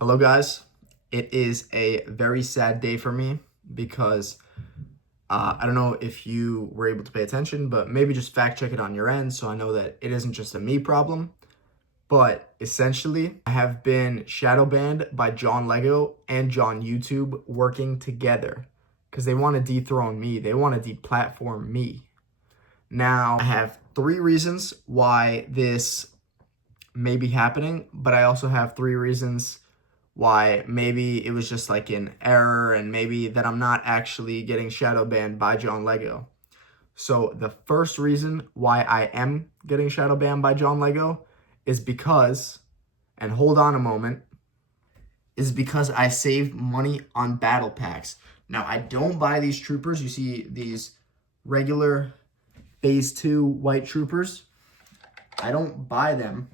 Hello guys, it is a very sad day for me because I don't know if you were able to pay attention, but maybe just fact check it on your end so I know that it isn't just a me problem. But essentially, I have been shadow banned by John Lego and John YouTube working together because they want to dethrone me. They want to deplatform me. Now, I have 3 reasons why this may be happening, but I also have 3 reasons why maybe it was just like an error and maybe that I'm not actually getting shadow banned by John Lego. So the first reason why I am getting shadow banned by John Lego is because, and hold on a moment, is because I saved money on battle packs. Now, I don't buy these troopers. You see these regular phase 2 white troopers. I don't buy them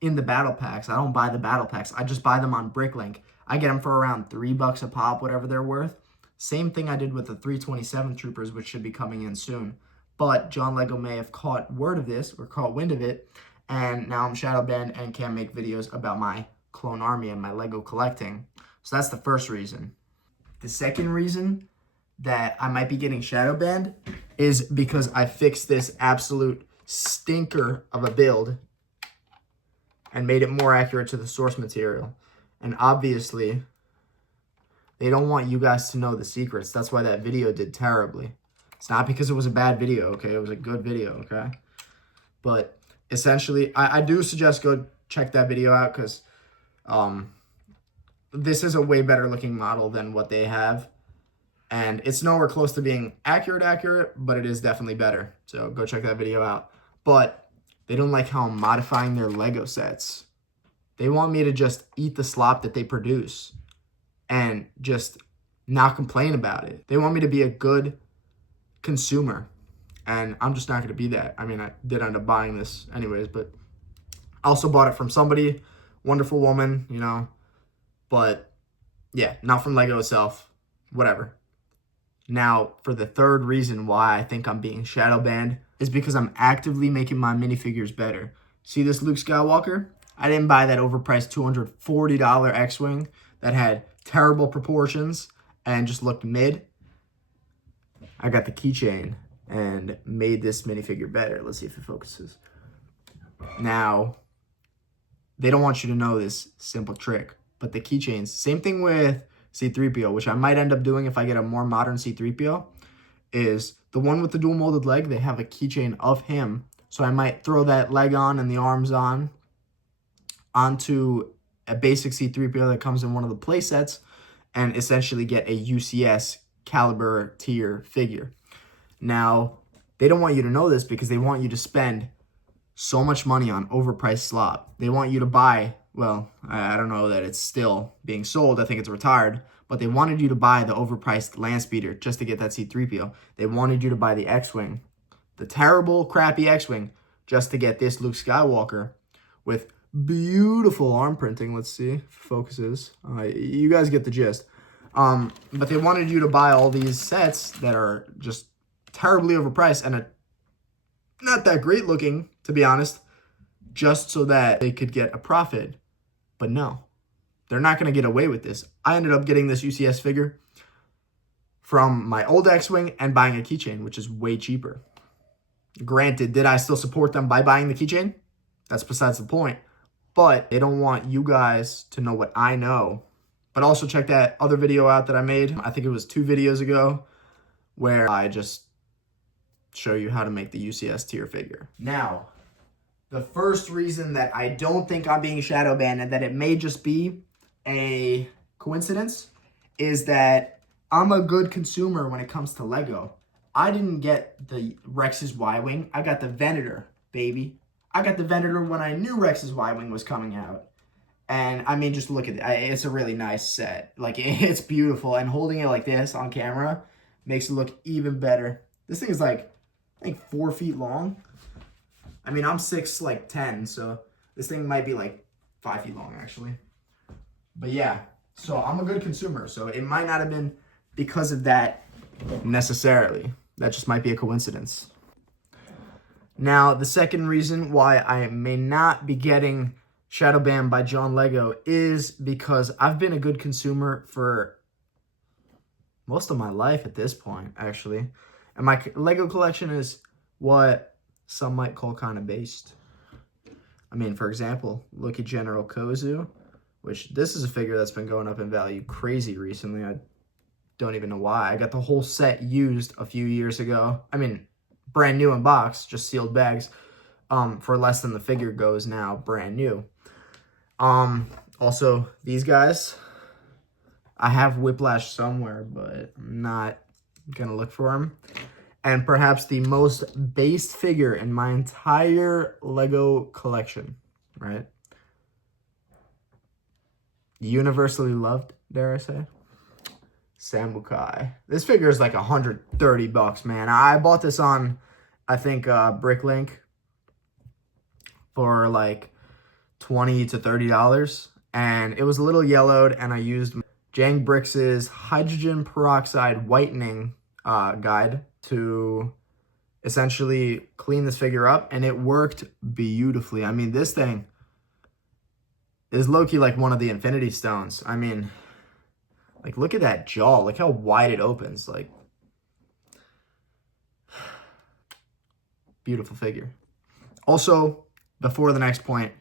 in the battle packs. I don't buy the battle packs. I just buy them on Bricklink. I get them for around $3 a pop, whatever they're worth. Same thing I did with the 327 troopers, which should be coming in soon. But John Lego may have caught word of this or caught wind of it, and now I'm shadow banned and can't make videos about my clone army and my Lego collecting. So that's the first reason. The second reason that I might be getting shadow banned is because I fixed this absolute stinker of a build and made it more accurate to the source material. And obviously, they don't want you guys to know the secrets. That's why that video did terribly. It's not because it was a bad video, okay? It was a good video, okay? But essentially, I do suggest go check that video out because this is a way better looking model than what they have. And it's nowhere close to being accurate, but it is definitely better. So go check that video out. But they don't like how I'm modifying their Lego sets. They want me to just eat the slop that they produce and just not complain about it. They want me to be a good consumer, and I'm just not going to be that. I mean, I did end up buying this anyways, but I also bought it from somebody, wonderful woman, you know, but yeah, not from Lego itself, whatever. Now, for the third reason why I think I'm being shadow banned is because I'm actively making my minifigures better. See this Luke Skywalker? I didn't buy that overpriced $240 X-Wing that had terrible proportions and just looked mid. I got the keychain and made this minifigure better. Let's see if it focuses. Now, they don't want you to know this simple trick, but the keychains, same thing with C-3PO, which I might end up doing if I get a more modern C-3PO, is the one with the dual molded leg. They have a keychain of him, so I might throw that leg on and the arms on onto a basic C-3PO that comes in one of the play sets and essentially get a UCS caliber tier figure. Now, they don't want you to know this because they want you to spend so much money on overpriced slop. They want you to buy, well, I don't know that it's still being sold. I think it's retired. But they wanted you to buy the overpriced land speeder just to get that C-3PO. They wanted you to buy the X-Wing, the terrible, crappy X-Wing, just to get this Luke Skywalker with beautiful arm printing. Let's see if it focuses. You guys get the gist. But they wanted you to buy all these sets that are just terribly overpriced and not that great looking, to be honest, just so that they could get a profit. But no, they're not going to get away with this. I ended up getting this UCS figure from my old X-Wing and buying a keychain, which is way cheaper. Granted, did I still support them by buying the keychain? That's besides the point. But they don't want you guys to know what I know. But also check that other video out that I made. I think it was 2 videos ago where I just show you how to make the UCS tier figure. Now, the first reason that I don't think I'm being shadow banned and that it may just be a coincidence is that I'm a good consumer when it comes to Lego. I didn't get the Rex's Y-Wing. I got the Venator, baby. I got the Venator when I knew Rex's Y-Wing was coming out. And I mean, just look at it. It's a really nice set. Like, it's beautiful. And holding it like this on camera makes it look even better. This thing is like, I think 4 feet long. I mean, I'm 6'10", so this thing might be like 5 feet long, actually. But yeah, so I'm a good consumer. So it might not have been because of that necessarily. That just might be a coincidence. Now, the second reason why I may not be getting Shadowban by John Lego is because I've been a good consumer for most of my life at this point, actually. And my Lego collection is what some might call kind of based. I mean, for example, look at General Kozu, which this is a figure that's been going up in value crazy recently. I don't even know why. I got the whole set used a few years ago. I mean, brand new in box, just sealed bags, for less than the figure goes now, brand new. Also, these guys, I have Whiplash somewhere, but I'm not gonna look for them. And perhaps the most based figure in my entire Lego collection, right? Universally loved, dare I say? Sambukai. This figure is like $130, man. I bought this on, I think, Bricklink for like $20 to $30. And it was a little yellowed, and I used Jang Brix's hydrogen peroxide whitening guide to essentially clean this figure up, and it worked beautifully. I mean, this thing is low-key like one of the Infinity Stones. I mean, like, look at that jaw. Look how wide it opens. Like, beautiful figure. Also, before the next point,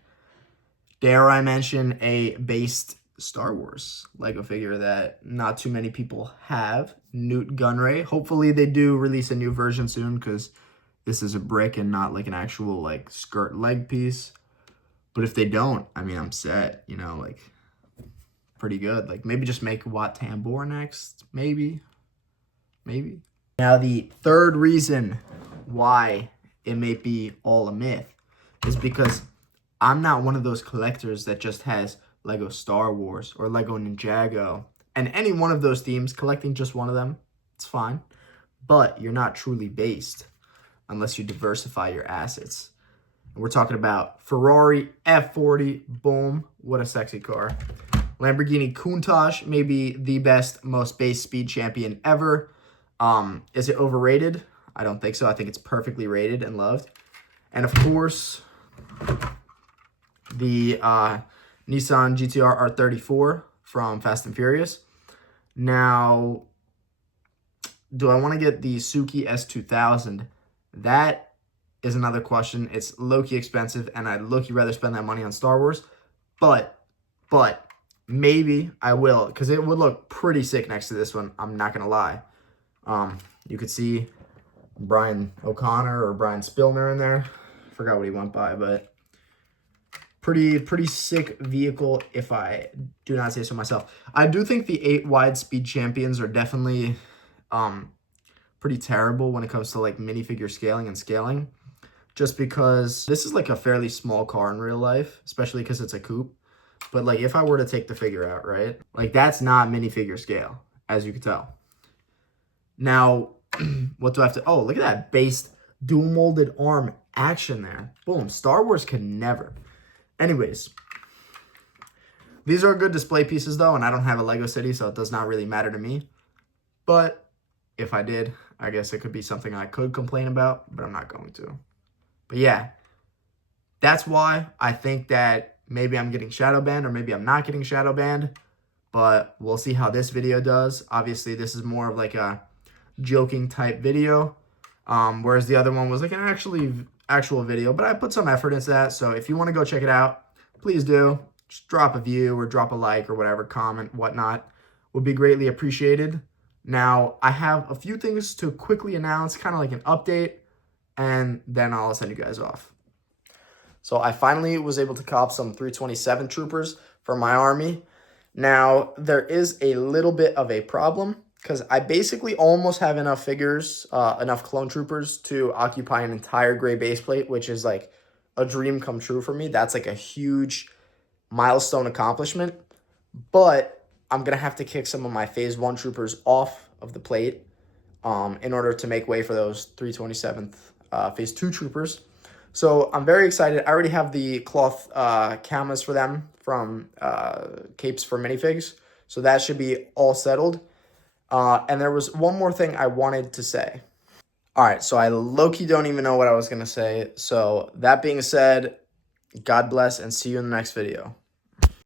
dare I mention a based Star Wars Lego figure that not too many people have, Newt Gunray. Hopefully they do release a new version soon, because this is a brick and not like an actual like skirt leg piece. But if they don't, I mean, I'm set, you know, like pretty good. Like maybe just make Wat Tambor next, maybe. Now the third reason why it may be all a myth is because I'm not one of those collectors that just has Lego Star Wars or Lego Ninjago. And any one of those themes, collecting just one of them, it's fine. But you're not truly based unless you diversify your assets. And we're talking about Ferrari F40. Boom. What a sexy car. Lamborghini Countach, maybe the best, most base speed champion ever. Is it overrated? I don't think so. I think it's perfectly rated and loved. And of course, the Nissan GTR R34 from Fast and Furious. Now, do I want to get the Suzuki S2000? That is another question. It's low-key expensive, and I'd low-key rather spend that money on Star Wars. But maybe I will, because it would look pretty sick next to this one. I'm not going to lie. You could see Brian O'Connor or Brian Spillner in there. I forgot what he went by, but pretty sick vehicle, if I do not say so myself. I do think the 8 wide speed champions are definitely pretty terrible when it comes to like minifigure scaling, just because this is like a fairly small car in real life, especially because it's a coupe. But like if I were to take the figure out, right, like that's not minifigure scale, as you can tell. Now, what do I have to, oh, look at that based dual molded arm action there. Boom, Star Wars can never. Anyways, these are good display pieces though, and I don't have a Lego City, so it does not really matter to me. But if I did, I guess it could be something I could complain about, but I'm not going to. But yeah, that's why I think that maybe I'm getting shadow banned or maybe I'm not getting shadow banned, but we'll see how this video does. Obviously, this is more of like a joking type video, whereas the other one was like an actual video, but I put some effort into that. So if you want to go check it out, please do. Just drop a view or drop a like or whatever, comment, whatnot, would be greatly appreciated. Now, I have a few things to quickly announce, kind of like an update, and then I'll send you guys off. So I finally was able to cop some 327 troopers for my army. Now, there is a little bit of a problem, because I basically almost have enough figures, enough clone troopers to occupy an entire gray base plate, which is like a dream come true for me. That's like a huge milestone accomplishment. But I'm going to have to kick some of my Phase 1 troopers off of the plate in order to make way for those 327th Phase 2 troopers. So I'm very excited. I already have the cloth cameras for them from Capes for Minifigs. So that should be all settled. And there was one more thing I wanted to say. All right, so I low-key don't even know what I was going to say. So that being said, God bless, and see you in the next video.